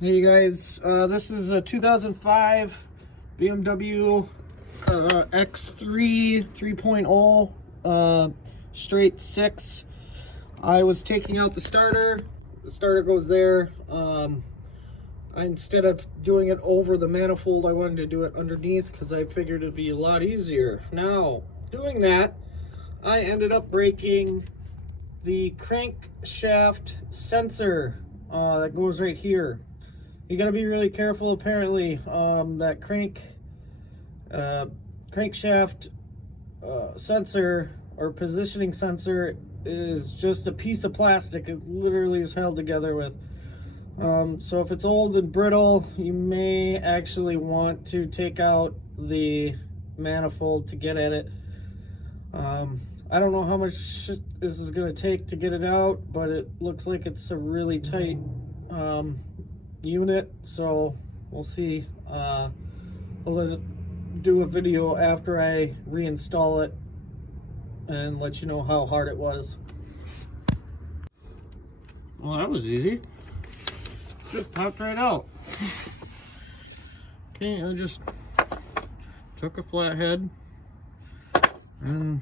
Hey guys, this is a 2005 BMW X3 3.0 straight 6. I was taking out the starter goes there. Instead of doing it over the manifold, I wanted to do it underneath because I figured it'd be a lot easier. Now, doing that, I ended up breaking the crankshaft sensor that goes right here. You gotta be really careful. Apparently, that crankshaft sensor or positioning sensor is just a piece of plastic. It literally is held together with. So if it's old and brittle, you may actually want to take out the manifold to get at it. I don't know how much this is gonna take to get it out, but it looks like it's a really tight unit, so we'll see. I'll do a video after I reinstall it and let you know how hard it was. Well, that was easy. Just popped right out. Okay, I just took a flathead and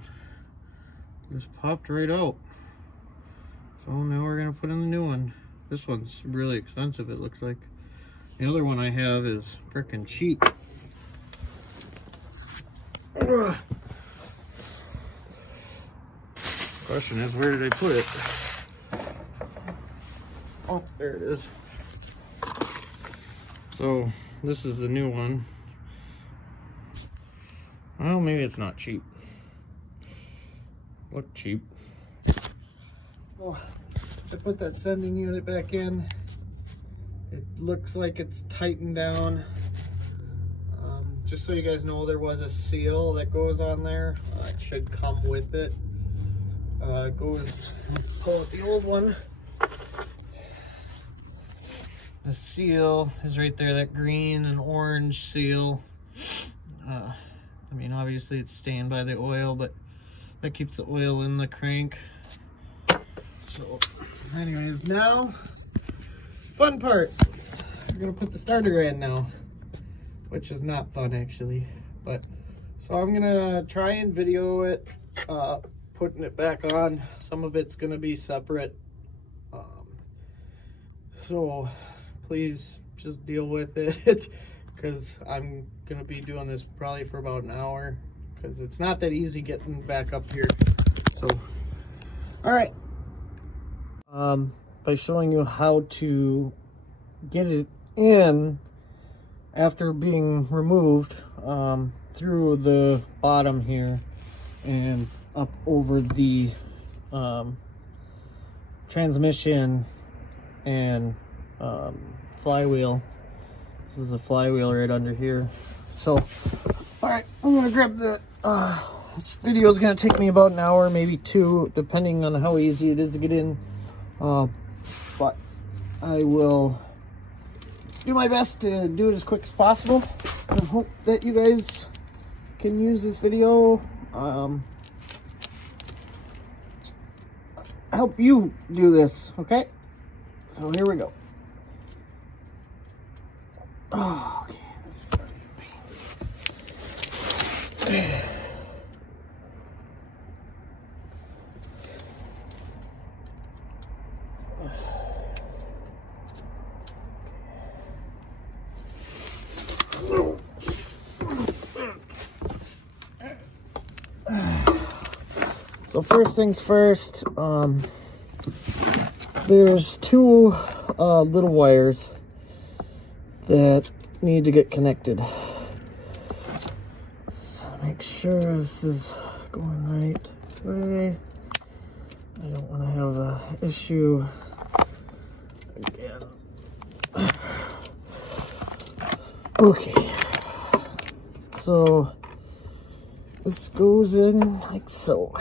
just popped right out. So now we're gonna put in the new one. This one's really expensive, it looks like. The other one I have is freaking cheap. Question is, where did I put it? Oh, there it is. So, this is the new one. Well, maybe it's not cheap. Look cheap. Well, I put that sending unit back in. It looks like it's tightened down. Just so you guys know, there was a seal that goes on there. It should come with it. It goes, pull out the old one. The seal is right there, that green and orange seal. I mean, obviously it's staying by the oil, but that keeps the oil in the crank. So, anyways, now, fun part. I'm gonna put the starter in now, which is not fun actually. But, so I'm gonna try and video it, putting it back on. Some of it's gonna be separate. So, please just deal with it, because I'm gonna be doing this probably for about an hour, because it's not that easy getting back up here. So, all right. By showing you how to get it in after being removed, through the bottom here and up over the transmission and flywheel. This is a flywheel right under here. So, all right, I'm gonna grab the this video is gonna take me about an hour, maybe two, depending on how easy it is to get in. But I will do my best to do it as quick as possible. I hope that you guys can use this video. Help you do this, okay? So here we go. Oh, okay, this is a pain. So first things first, there's two little wires that need to get connected. Let's make sure this is going right way. I don't want to have an issue again. Okay, so this goes in like so.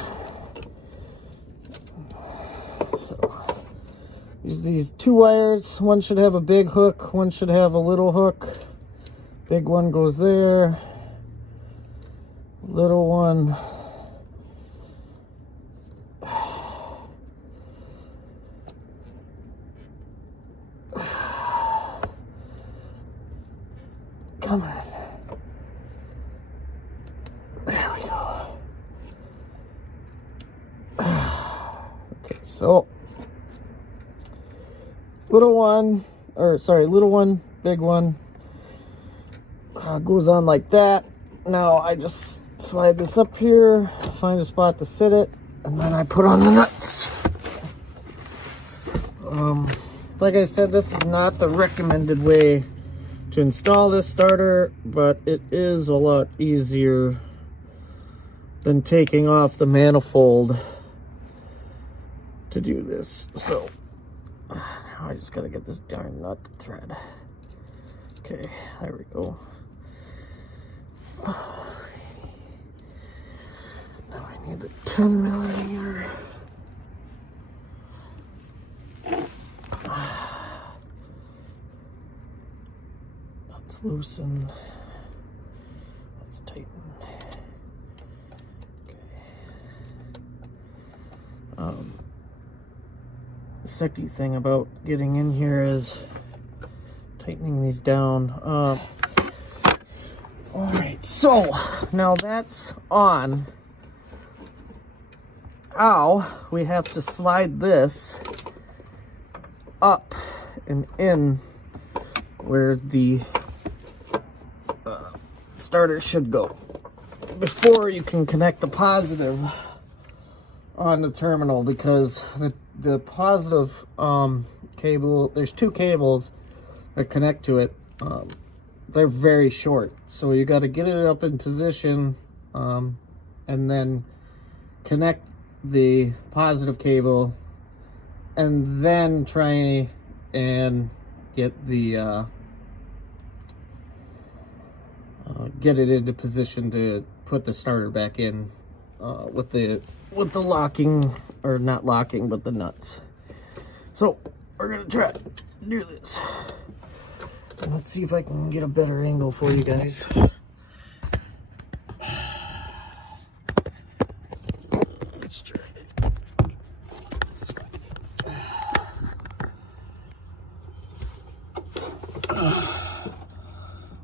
These two wires, one should have a big hook, one should have a little hook. Big one goes there, little one Come on. There we go. Okay, so little one, big one goes on like that. Now I just slide this up here, find a spot to sit it, and then I put on the nuts. Like I said, this is not the recommended way to install this starter, but it is a lot easier than taking off the manifold to do this. So I just gotta get this darn nut to thread. Okay, there we go. Now I need the 10 millimeter. Let's loosen. Let's tighten. Okay. The sucky thing about getting in here is tightening these down. All right, so now that's on. Now we have to slide this up and in where the starter should go before you can connect the positive on the terminal, because the positive cable, there's two cables that connect to it. They're very short, so you got to get it up in position and then connect the positive cable and then try and get the get it into position to put the starter back in with the locking, or not locking, but the nuts. So we're gonna try to do this. And let's see if I can get a better angle for you guys. Let's try it.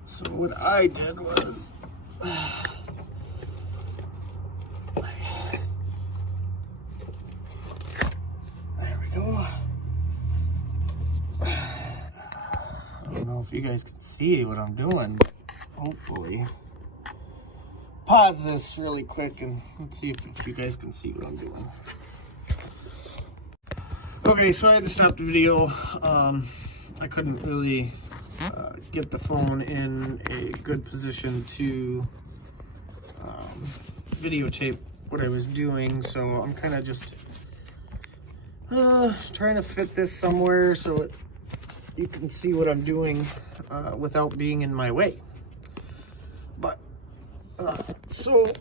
So what I did was there we go. I don't know if you guys can see what I'm doing. Hopefully. Pause this really quick and let's see if you guys can see what I'm doing. Okay, so I had to stop the video. I couldn't really get the phone in a good position to videotape what I was doing, so I'm kind of just trying to fit this somewhere so you can see what I'm doing without being in my way. But so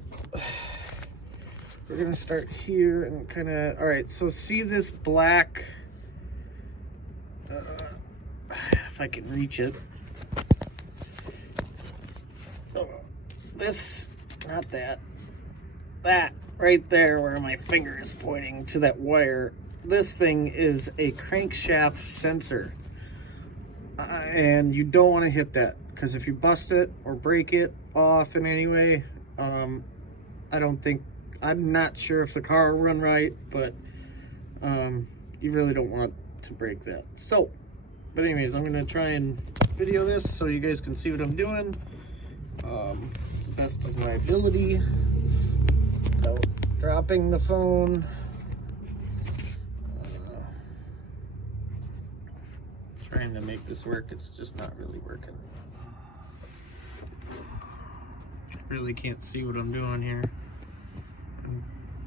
we're gonna start here and kind of, all right, so see this black, if I can reach it, this, not that right there where my finger is pointing to that wire, this thing is a crankshaft sensor, and you don't want to hit that, because if you bust it or break it off in any way, I'm not sure if the car will run right, but you really don't want to break that. So, but anyways, I'm gonna try and video this so you guys can see what I'm doing best as my ability without dropping the phone. Trying to make this work, it's just not really working. Really can't see what I'm doing here. I'm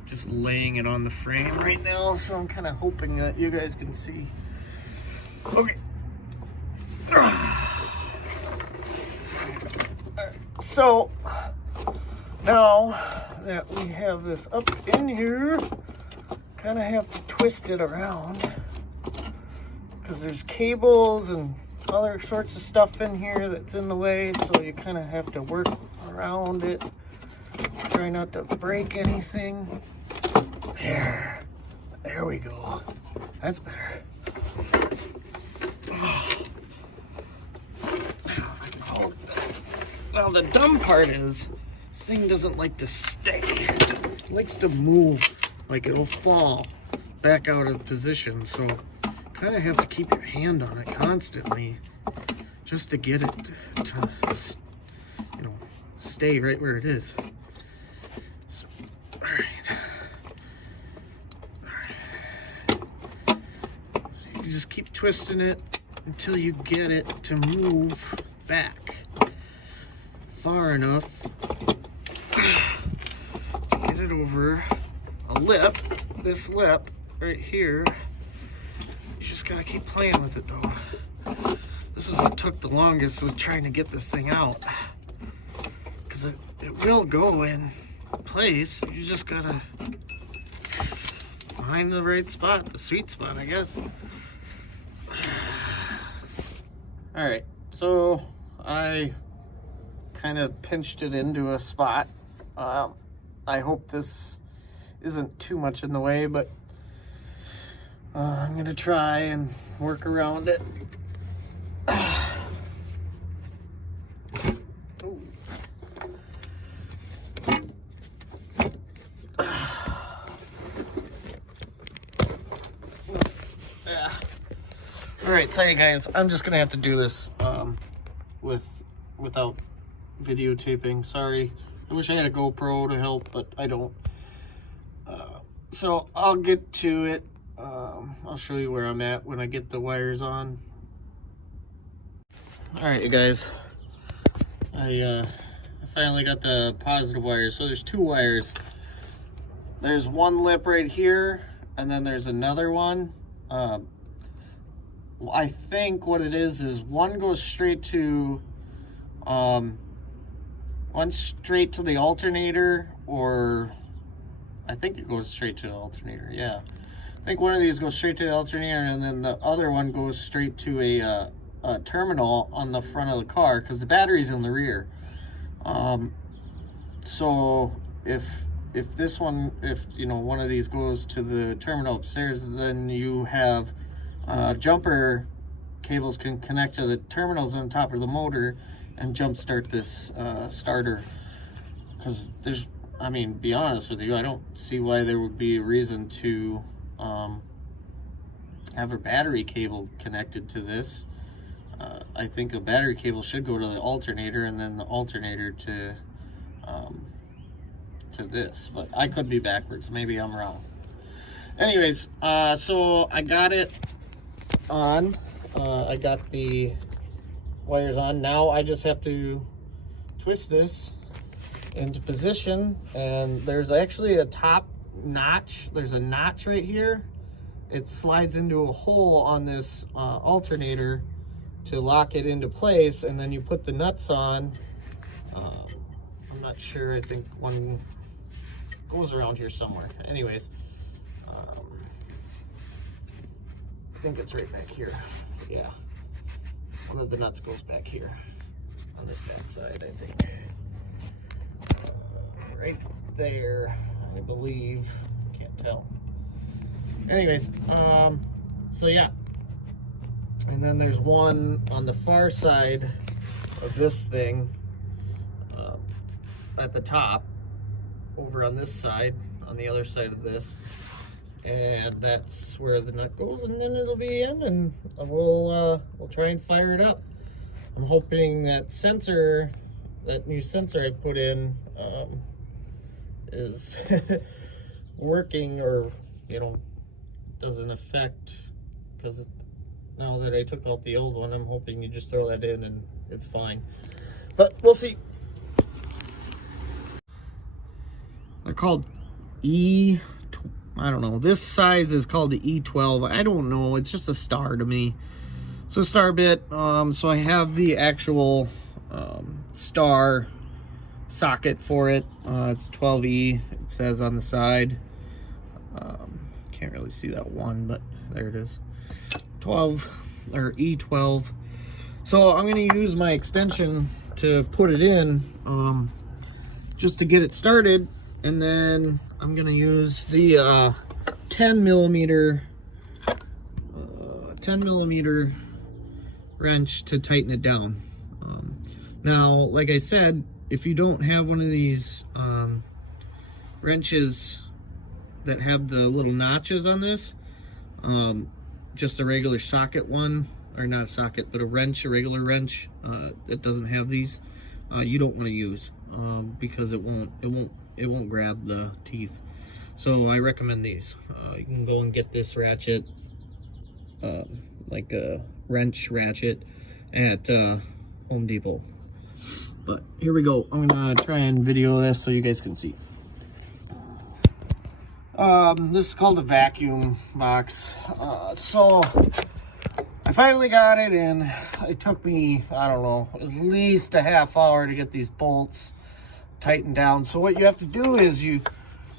just laying it on the frame right now, so I'm kind of hoping that you guys can see. Okay. So now that we have this up in here, kind of have to twist it around because there's cables and other sorts of stuff in here that's in the way, so you kind of have to work around it. Try not to break anything. There we go. That's better. Now if I can hold that. Now the dumb part is, this thing doesn't like to stay. It likes to move, like it'll fall back out of position. So kind of have to keep your hand on it constantly just to get it to, you know, stay right where it is. So, all right. You just keep twisting it until you get it to move back far enough to get it over a lip, this lip right here. You just gotta keep playing with it though. This is what took the longest, was trying to get this thing out, because it will go in place. You just gotta find the right spot, the sweet spot, I guess. All right, so I kind of pinched it into a spot. I hope this isn't too much in the way, but I'm gonna try and work around it. Alright, sorry guys, I'm just gonna have to do this without videotaping. Sorry, I wish I had a GoPro to help, but I don't. So I'll get to it. I'll show you where I'm at when I get the wires on. Alright, you guys, I finally got the positive wires. So there's two wires. There's one lip right here, and then there's another one. I think what it is one goes straight to the alternator, or I think it goes straight to the alternator. Yeah, I think one of these goes straight to the alternator, and then the other one goes straight to a terminal on the front of the car, because the battery's in the rear. So if this one, if you know, one of these goes to the terminal upstairs, then you have jumper cables can connect to the terminals on top of the motor and jump start this starter. Because there's, I mean, be honest with you, I don't see why there would be a reason to have a battery cable connected to this. I think a battery cable should go to the alternator, and then the alternator to this, but I could be backwards. Maybe I'm wrong. Anyways, so I got it on. I got the wires on. Now I just have to twist this into position, and there's actually a top notch. There's a notch right here. It slides into a hole on this alternator to lock it into place, and then you put the nuts on. I'm not sure, I think one goes around here somewhere. Anyways, I think it's right back here. Yeah, one of the nuts goes back here on this back side, I think. Right there, I believe. Can't tell. Anyways, so yeah. And then there's one on the far side of this thing, at the top, over on this side, on the other side of this. And that's where the nut goes, and then it'll be in, and we'll try and fire it up. I'm hoping that sensor, that new sensor I put in, is working, or, you know, doesn't affect, because now that I took out the old one, I'm hoping you just throw that in and it's fine. But we'll see. They're called I don't know. This size is called the E12. I don't know. It's just a star to me. It's a star bit. So I have the actual star socket for it. It's 12E. It says on the side. Can't really see that one, but there it is. 12 or E12. So I'm going to use my extension to put it in, just to get it started, and then I'm going to use the 10 millimeter wrench to tighten it down. Now, like I said, if you don't have one of these wrenches that have the little notches on this, just a regular socket one, or not a socket, but a wrench, a regular wrench that doesn't have these, you don't want to use because it won't grab the teeth. So I recommend these. You can go and get this ratchet, like a wrench ratchet, at Home Depot. But here we go. I'm gonna try and video this so you guys can see. This is called a vacuum box. So I finally got it in. It took me, I don't know, at least a half hour to get these bolts tightened down. So what you have to do is you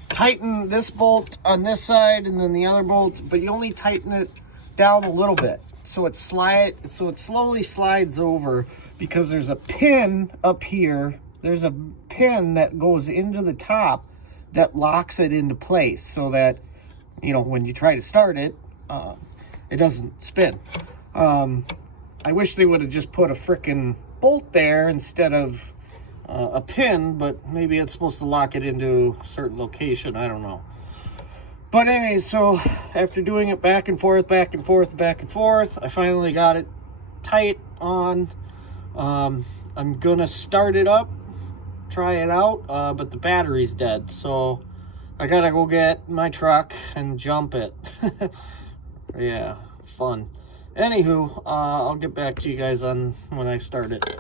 tighten this bolt on this side and then the other bolt, but you only tighten it down a little bit. So it slowly slides over, because there's a pin up here. There's a pin that goes into the top that locks it into place so that, you know, when you try to start it, it doesn't spin. I wish they would have just put a frickin' bolt there instead of a pin, but maybe it's supposed to lock it into a certain location. I don't know. But anyway, so after doing it back and forth, back and forth, back and forth, I finally got it tight on. I'm gonna start it up, try it out, but the battery's dead, so I gotta go get my truck and jump it. Yeah, fun. Anywho, I'll get back to you guys on when I start it.